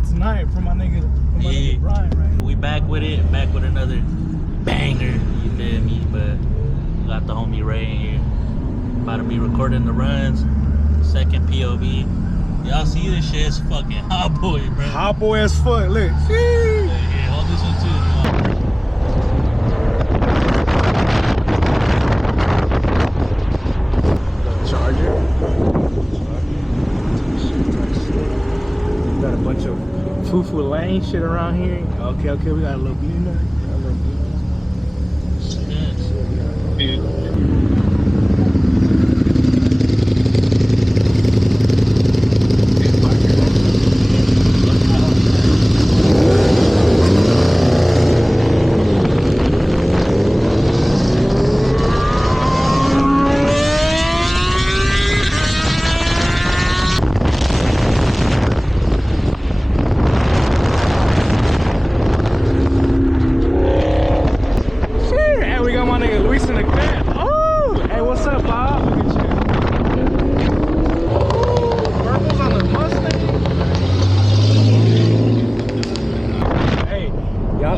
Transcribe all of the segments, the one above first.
content tonight from my nigga Brian, right? We back with it, back with another banger, you feel me? But we got the homie Ray in here. About to be recording the runs, second POV. Y'all see this shit? It's fucking hot boy, bro. Hot boy as fuck, look. Yeah, hold this one too. Charger. Got a bunch of foo-foo lane shit around here. Okay, we got a little beamer.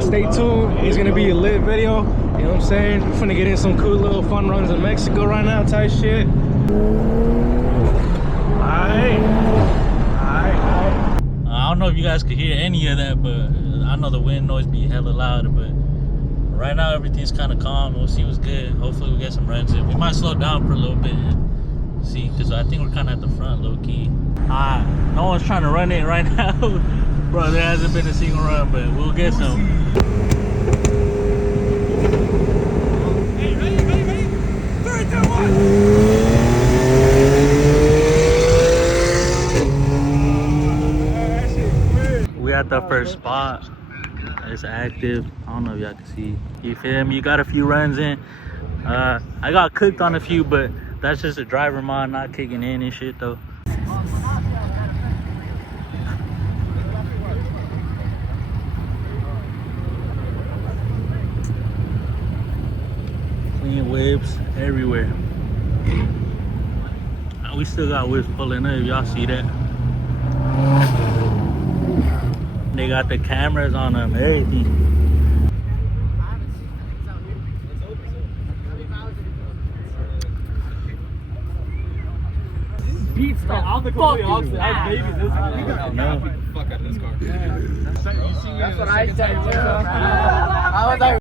Stay tuned, it's gonna be a lit video, you know what I'm saying? We're finna get in some cool little fun runs in Mexico right now type shit. Alright. I don't know if you guys could hear any of that, but I know the wind noise be hella loud, but right now everything's kind of calm. We'll see what's good. Hopefully we get some runs in. We might slow down for a little bit and see, because I think we're kind of at the front low-key. No one's trying to run it right now. Bro, there hasn't been a single run, but we'll get some. Hey, ready? 3, 2, 1. We at the first spot. It's active. I don't know if y'all can see. You feel me? You got a few runs in. I got cooked on a few, but that's just a driver mod, not kicking in and shit though. Clean whips everywhere. We still got whips pulling up, y'all see that. They got the cameras on them, everything. Beats the I'm the complete opposite. I have babies this car. Fuck out of this car. That's what I said too. I was like,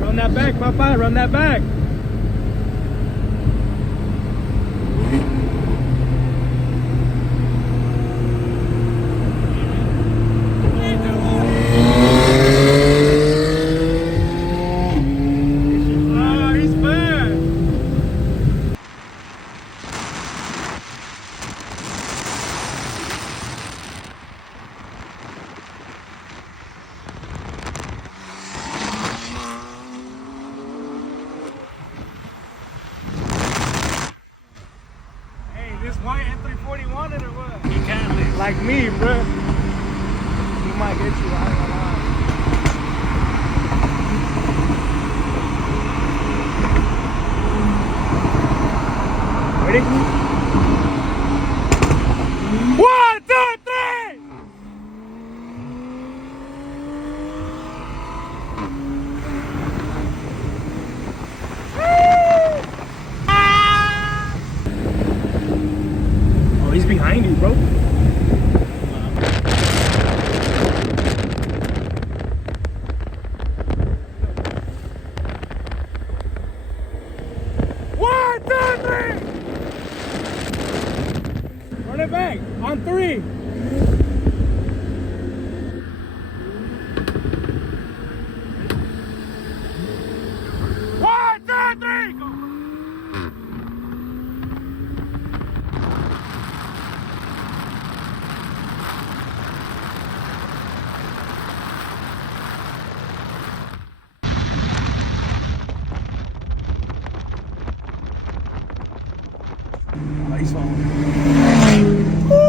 Run that back, Papa, run that back. This white m340i or what? You can't leave. Like me, bro. He might get you, I ain't gonna lie. Ready? 1, 2, 3! He's behind you, bro. phone. Woo!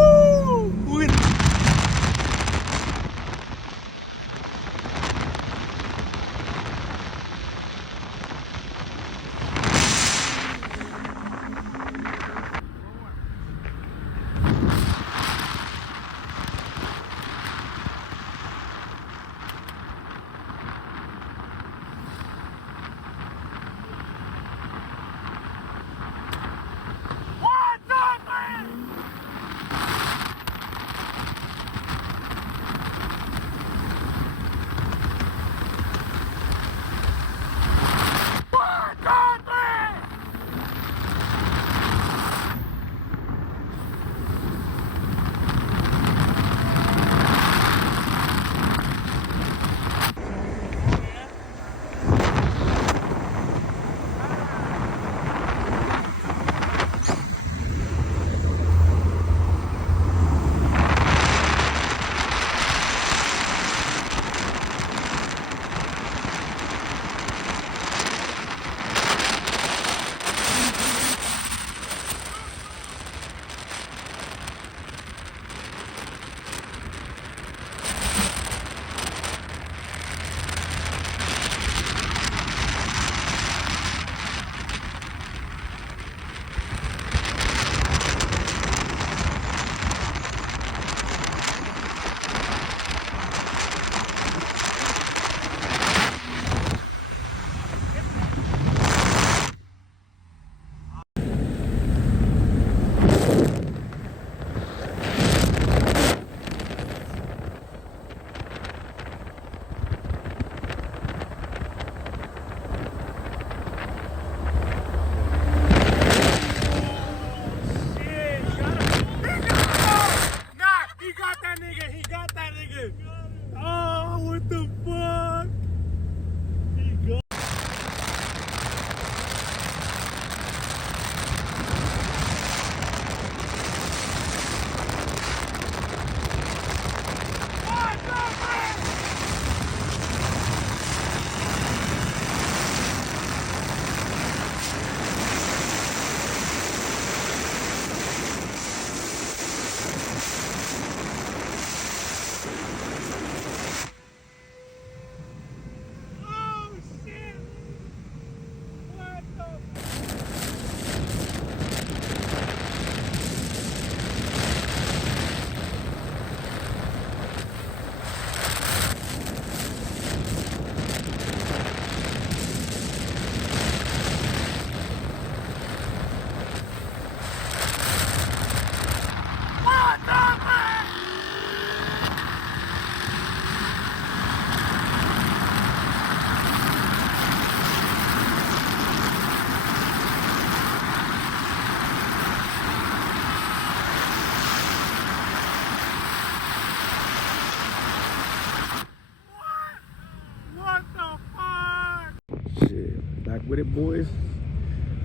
Back with it, boys.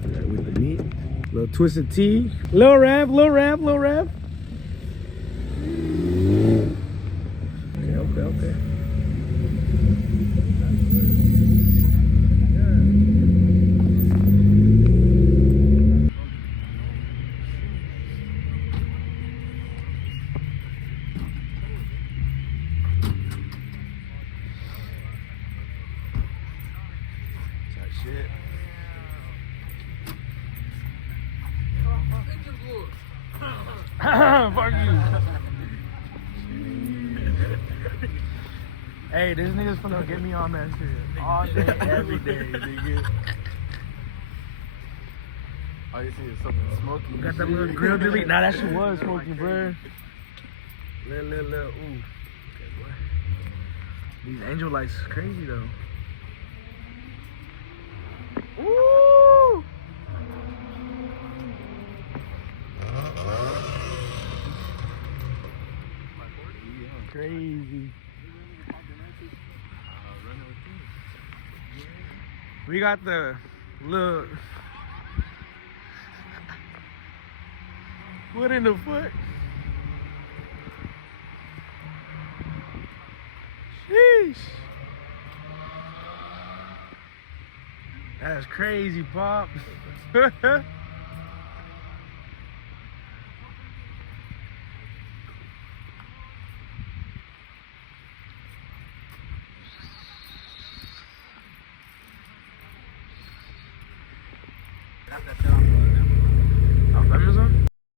Back with the meat. Little twisted tea. Little rev, little rev, little rev. Okay. Shit. Fuck you. Hey, this nigga's finna get me on that shit all day, every day, nigga. All you see is something smoky. Got that little grill delete. Nah, that shit was smoky, bro. Little, ooh. Okay, boy. These angel lights is crazy though. Woo! Crazy. We got the little foot in the foot. Sheesh. That's crazy, Pop. Tap that tail.